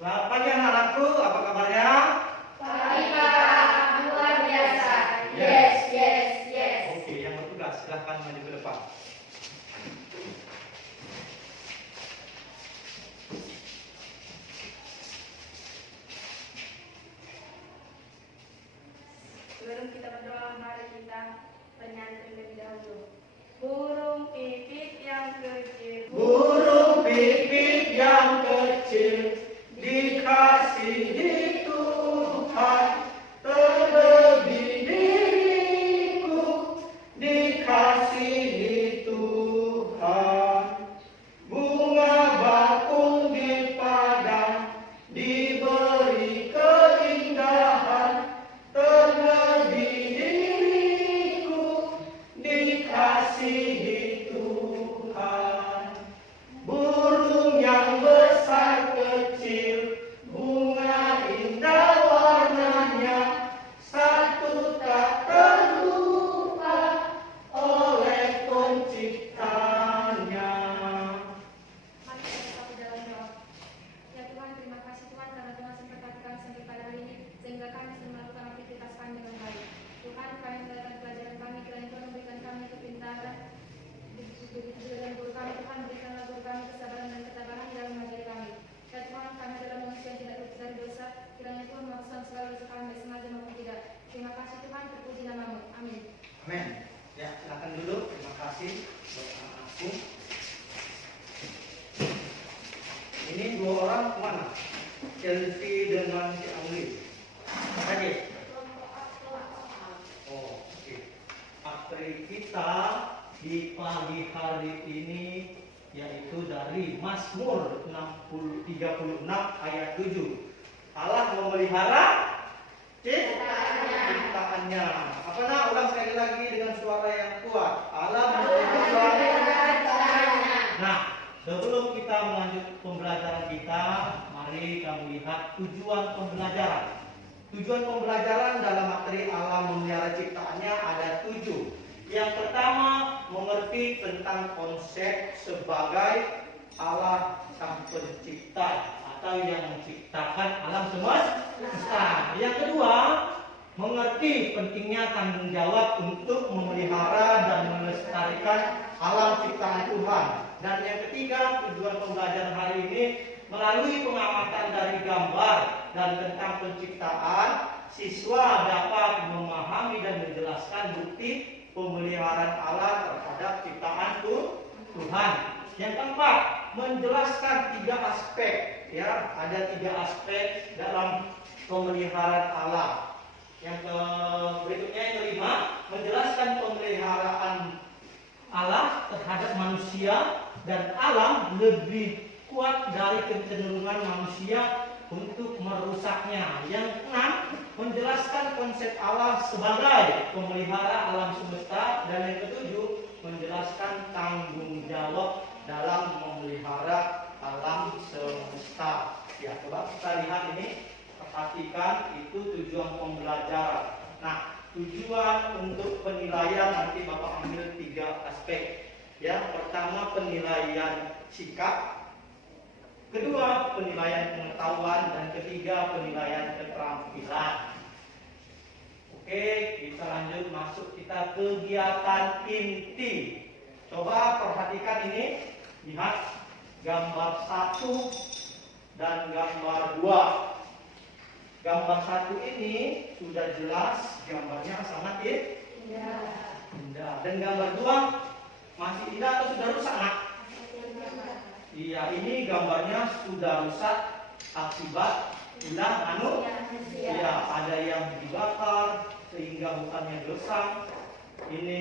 Selamat pagi anak-anakku, apa kabarnya? Pagi Pak, luar biasa. Yes. Oke, yang bertugas silahkan maju ke depan. Sebelum kita berdoa, mari kita bernyanyi terlebih dahulu. Burung pipit yang kecil, Burung pipit yang kecil dikasihi Tuhan, terlebih diriku dikasihi Tuhan. Bunga bakung di padang diberi keindahan, terlebih diriku dikasihi Tuhan. Burung yang besar kecil, bunga indah warnanya, satu tak terlupa oleh penciptanya. mari kita satu dalam doa. Ya Tuhan, terima kasih Tuhan karena Tuhan memberkati kami sampai pada hari ini, sehingga kami bisa melakukan aktivitas kami dengan baik. Tuhan, kami melakukan pelajaran kami, kiranya Tuhan memberikan kami kepintaran, dan guru kami, Tuhan berikanlah guru kami kesabaran dan ketabahan dalam mengajari kami. Ya Tuhan, kami adalah manusia yang tidak luput dari dosa, kiranya Tuhan menghapuskan segala dosa kami baik sengaja maupun tidak. Terima kasih Tuhan, terpuji namamu. Amin. Amin. Ya, silakan dulu. Terima kasih buat anak-anakku. Ini dua orang kemana? Chelsea dengan si Anggi. Tadi. Oh, oke. Materi kita di pagi hari ini yaitu dari Mazmur 36 ayat 7. Allah memelihara ciptaannya. Apa nak? Ulang sekali lagi dengan suara yang kuat. Allah memelihara. Nah, sebelum kita melanjut pembelajaran kita, mari kita melihat tujuan pembelajaran. Tujuan pembelajaran dalam materi Allah memelihara ciptaannya ada 7. Yang pertama, mengerti tentang konsep sebagai Allah Sang Pencipta atau yang menciptakan alam semesta. Yang kedua, mengerti pentingnya tanggung jawab untuk memelihara dan melestarikan alam ciptaan Tuhan. Dan yang ketiga, tujuan pembelajaran hari ini melalui pengamatan dari gambar dan tentang penciptaan, siswa dapat memahami dan menjelaskan bukti pemeliharaan Allah terhadap ciptaan Tuhan. Yang keempat, menjelaskan 3 aspek. Ya, ada 3 aspek dalam pemeliharaan Allah. Yang berikutnya yang kelima, menjelaskan pemeliharaan Allah terhadap manusia dan alam lebih kuat dari kecenderungan manusia untuk merusaknya. Yang keenam, menjelaskan konsep Allah sebagai pemelihara alam semesta. Dan yang ketujuh, menjelaskan tanggung jawab dalam memelihara alam semesta. Ya, coba kita lihat ini, perhatikan itu tujuan pembelajaran. Nah, tujuan untuk penilaian nanti Bapak ambil 3 aspek. Ya, pertama penilaian sikap, kedua penilaian pengetahuan, dan ketiga penilaian keterampilan. Oke, kita lanjut masuk kita kegiatan inti. Coba perhatikan ini, lihat gambar 1 dan gambar 2. Gambar 1 ini sudah jelas, gambarnya sangat indah. Dan gambar 2 masih indah atau sudah rusak, nak? Iya, ini gambarnya sudah rusak akibat ulah ya, ada yang dibakar sehingga hutannya gersang. Ini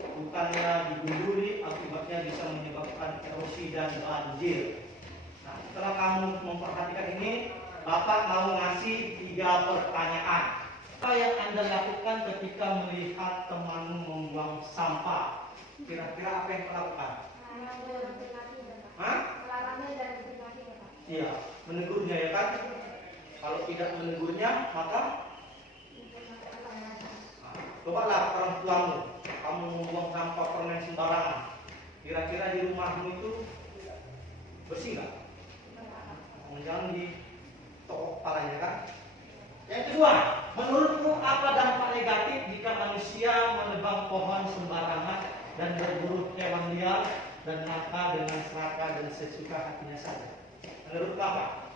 hutannya digunduli, akibatnya bisa menyebabkan erosi dan banjir. Nah, setelah kamu memperhatikan ini, Bapak mau ngasih 3 pertanyaan. Apa yang Anda lakukan ketika melihat temanmu membuang sampah? Kira-kira apa yang Anda lakukan? Hah? Iya, menegurnya ya kan? Kalau tidak menegurnya, maka cobalah orang tuamu, kamu membuang sampah permen sembarangan. Kira-kira di rumahmu itu bersih nggak? jangan di tokok kepalanya kan. Yang kedua, menurutmu apa dampak negatif jika manusia menebang pohon sembarangan dan berburu hewan liar dan nakal dengan serakah dan sesuka hatinya saja? Menurut apa?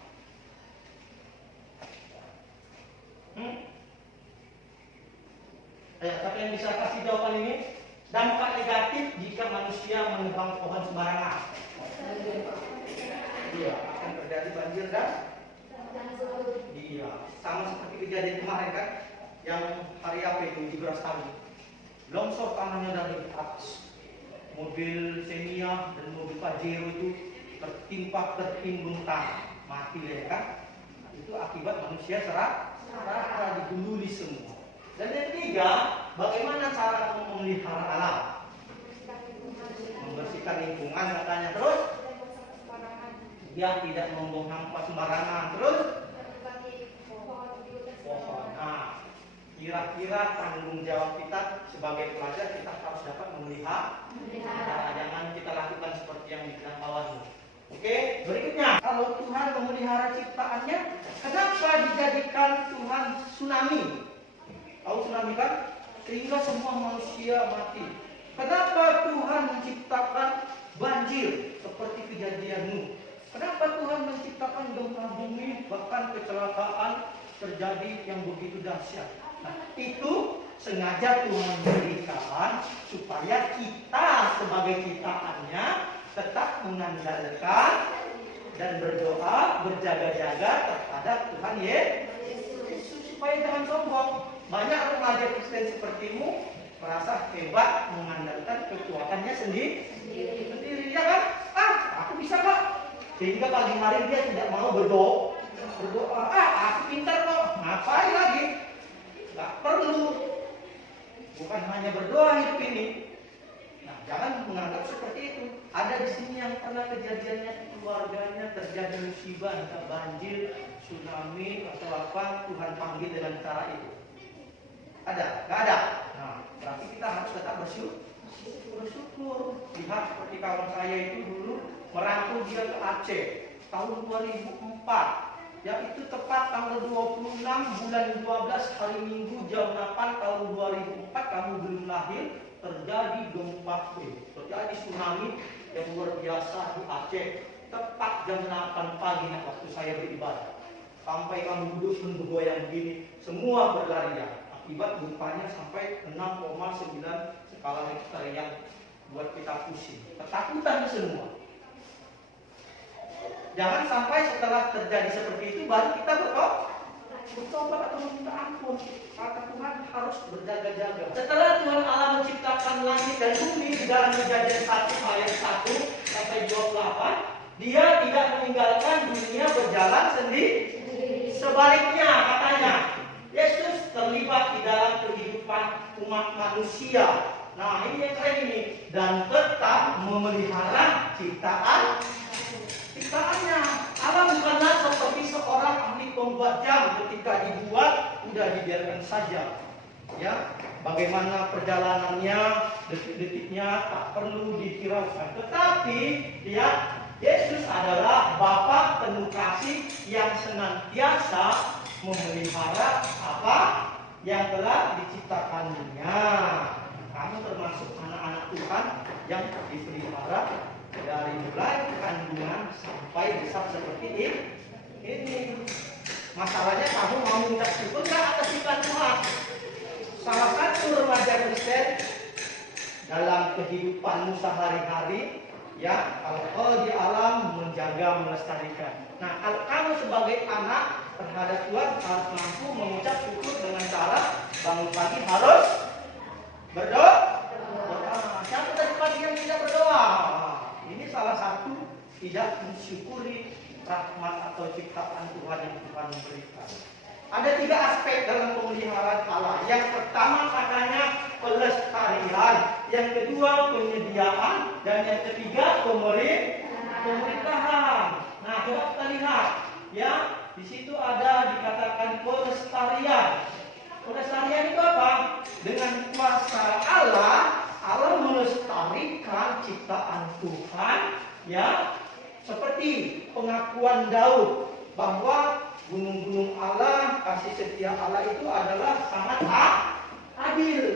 Siapa yang bisa kasih jawaban ini? Dampak negatif jika manusia menebang pohon sembarangan. Iya, akan terjadi banjir dan iya, sama seperti kejadian kemarin kan, yang hari apa itu di Brastagi, longsor tanahnya dari atas, mobil Xenia dan mobil Pajero itu tertimbun tanah, mati ya kan? Itu akibat manusia seraka digululi semua. Dan yang ketiga, bagaimana cara memelihara alam? Membersihkan lingkungan katanya. Terus dia tidak membuang sampah sembarangan. Terus pohon. Nah, kira-kira tanggung jawab kita sebagai pelajar, kita harus dapat memelihara. Jangan kita lakukan seperti yang dibilang bawahnya. Oke, berikutnya, kalau Tuhan memelihara ciptaannya, kenapa dijadikan Tuhan tsunami? Tahu tsunami kan? Sehingga semua manusia mati. Kenapa Tuhan menciptakan banjir seperti kejadian Nuh? Kenapa Tuhan menciptakan gempa bumi, bahkan kecelakaan terjadi yang begitu dahsyat? Nah, itu sengaja Tuhan berikan supaya kita sebagai ciptaannya tetap mengandalkan dan berdoa, berjaga-jaga terhadap Tuhan Yesus, supaya jangan sombong. Banyak remaja Kristen sepertimu merasa hebat mengandalkan kekuatannya sendiri, ya kan? Aku bisa kok. Sehingga pagi hari dia tidak mau berdoa. Aku pintar kok. Ngapain lagi? Gak perlu. Bukan hanya berdoa hidup ini. Nah, jangan menganggap seperti itu. Ada di sini yang pernah kejadiannya keluarganya terjadi musibah, entah banjir, tsunami atau apa, Tuhan panggil dengan cara itu. Ada? Gak ada? Nah, berarti kita harus tetap bersyukur. Lihat seperti kawan saya itu dulu merantau dia ke Aceh tahun 2004. Ya, itu tepat tanggal 26 bulan 12 hari Minggu jam 8 tahun 2004, kamu belum lahir, terjadi gempa bumi, terjadi tsunami yang luar biasa di Aceh. Tepat jam 8 pagi waktu saya beribadah. Sampai kamu duduk bergoyang begini, semua berlarian. Akibat gempanya sampai 6,9 skala Richter yang buat kita pusing. Ketakutan semua. Jangan sampai setelah terjadi seperti itu baru kita bertobat atau meminta ampun. Kata Tuhan harus berjaga-jaga. Setelah Tuhan Allah menciptakan langit dan bumi di dalam Kejadian 1 ayat 1 sampai 28, Dia tidak meninggalkan dunia berjalan sendiri. Sebaliknya katanya, Yesus terlibat di dalam kehidupan umat manusia. Nah, ini yang keren ini. Dan tetap memelihara ciptaannya. Allah bukanlah seperti seorang ahli pembuat jam, ketika dibuat udah dibiarkan saja. Ya, bagaimana perjalanannya, detik-detiknya tak perlu dihiraukan. Tetapi lihat, Yesus adalah Bapa penuh kasih yang senantiasa memelihara apa yang telah diciptakannya. Kamu termasuk anak-anak Tuhan yang dipelihara dari mulai kandungan sampai besar seperti ini. Masalahnya kamu mau minta syukur nggak atas ciptaan Tuhan? Salah satu remaja Kristen dalam kehidupanmu sehari-hari, ya, kalau kau di alam menjaga, melestarikan. Nah, kalau kamu sebagai anak terhadap Tuhan harus mampu mengucap syukur dengan cara bangun pagi harus berdoa. Siapa dari pagi yang tidak berdoa? Ini salah satu tidak mensyukuri rahmat atau ciptaan Tuhan yang Tuhan berikan. Ada 3 aspek dalam pemeliharaan Allah. Yang pertama katanya pelestarian, yang kedua penyediaan, dan yang ketiga pemerintahan. Nah, coba kita lihat, ya, di situ ada dikatakan pelestarian. Pelestarian itu apa? Dengan kuasa Allah melestarikan ciptaan Tuhan, ya, seperti pengakuan Daud setia Allah itu adalah sangat adil.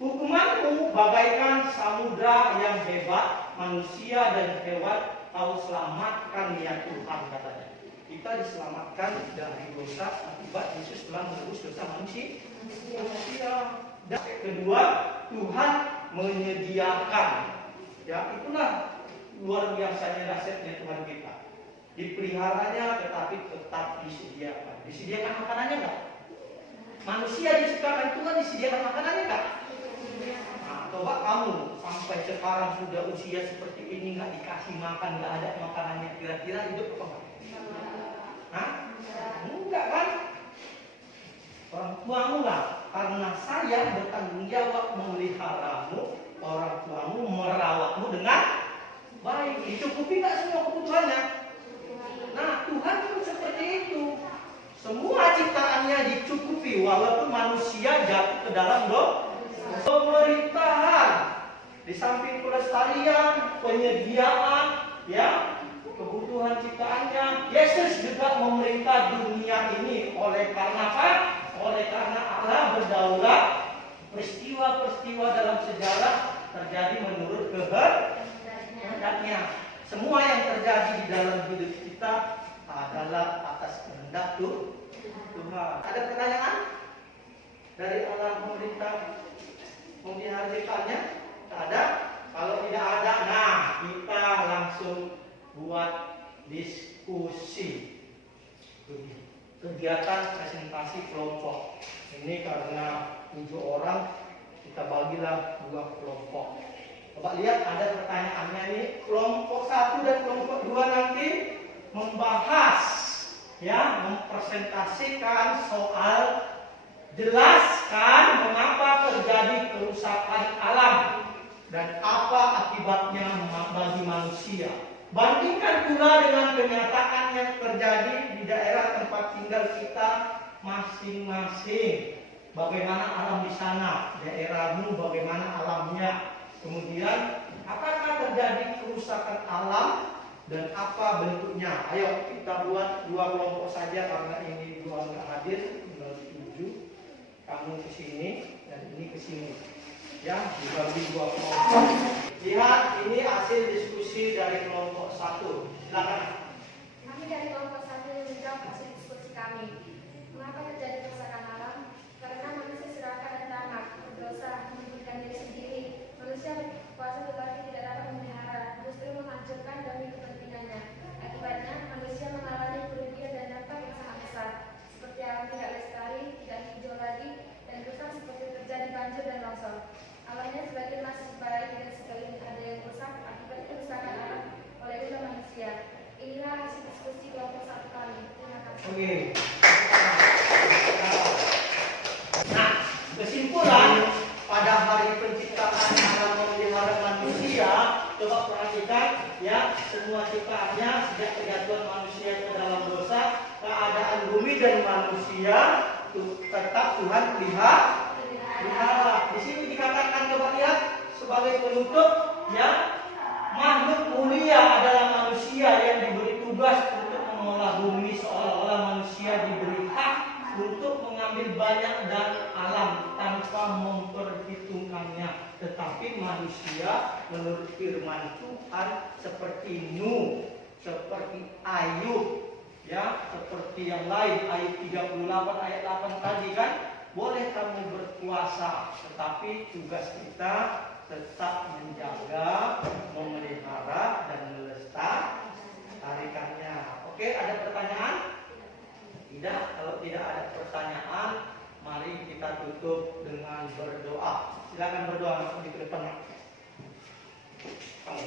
Hukumanmu bagaikan samudra yang hebat, manusia dan hewan kau selamatkan ya Tuhan, katanya. Kita diselamatkan dari dosa akibat Yesus telah menebus dosa manusia. Dan kedua, Tuhan menyediakan. Ya, itulah luar biasanya nasihatnya Tuhan kita. Dipeliharanya tetapi tetap disediakan. Disediakan makanannya enggak? Manusia diciptakan Tuhan disediakan makanannya enggak? Nah, coba kamu sampai sekarang sudah usia seperti ini nggak dikasih makan, nggak ada makanannya, kira-kira hidup apa enggak? Hah? Enggak kan? Orang tuamu lah, karena saya bertanggung jawab memeliharamu, orang tuamu merawatmu dengan baik. Dicukupi nggak semua kebutuhannya? Nah, Tuhan pun seperti itu. Semua ciptaannya dicukupi, walaupun manusia jatuh ke dalam dosa. Pemerintahan, di samping pelestarian, penyediaan, ya, kebutuhan ciptaannya, Yesus juga memerintah dunia ini. Oleh karena apa? Oleh karena Allah berdaulat, peristiwa-peristiwa dalam sejarah terjadi menurut kehendaknya. Semua yang terjadi di dalam hidup kita adalah atas kehendak Tuhan. Ada pertanyaan dari Allah pemerintah memeliharanya? Tak ada. Kalau tidak ada, nah kita langsung buat diskusi. Kegiatan presentasi kelompok. Ini karena 7 orang, kita bagilah 2 kelompok. Coba lihat ada pertanyaannya nih. Kelompok 1 dan kelompok 2 nanti membahas, ya, mempresentasikan soal jelaskan mengapa terjadi kerusakan alam dan apa akibatnya bagi manusia. Bandingkan pula dengan kenyataan yang terjadi di daerah tempat tinggal kita masing-masing. Bagaimana alam di sana, daerahmu bagaimana alamnya. Kemudian apakah terjadi kerusakan alam dan apa bentuknya. Ayo kita buat 2 kelompok saja karena ini 2 nggak hadir, tinggal 7. Kamu ke sini dan ini ke sini. Ya, dibagi 2 kelompok. Lihat, ini hasil diskusi dari kelompok 1. Silakan. Kami dari kelompok 1 menjawab hasil diskusi kami. Mengapa terjadi kerusakan alam? Karena manusia serakah dan tamak, berdosa, menyembunyikan diri sendiri. Manusia berkuasa tetapi tidak dapat memelihara, justru menghancurkan demi kepentingannya. Akibatnya, manusia mengalami kerugian dan dampak yang sangat besar, seperti alam tidak lestari, tidak hijau lagi, dan rusak seperti terjadi banjir dan longsor. Alamnya sebagian masih baik dan sekali ada yang rusak akibat kerusakan alam oleh ulah manusia. Inilah hasil diskusi kelompok 1 kami. Terima kasih. Oke. Nah, kesimpulan pada hari penciptaan alam memelihara manusia, coba perhatikan ya, semua ciptaannya sejak kejatuhan manusia ke dalam dosa, keadaan bumi dan manusia tetap Tuhan pelihara. Di sini dikatakan, coba lihat, sebagai penutup ya, makhluk mulia adalah manusia yang diberi tugas untuk mengolah bumi, seolah-olah manusia diberi hak untuk mengambil banyak dari alam tanpa memperhitungkannya. Tetapi manusia menurut firman Tuhan seperti Nuh, seperti Ayub, ya, seperti yang lain, ayat 38 ayat 8 tadi kan, boleh kamu berkuasa, tetapi tugas kita tetap menjaga, memelihara dan melestarikannya. Oke, ada pertanyaan? Tidak. Kalau tidak ada pertanyaan, mari kita tutup dengan berdoa. Silakan berdoa di depan. Kamu.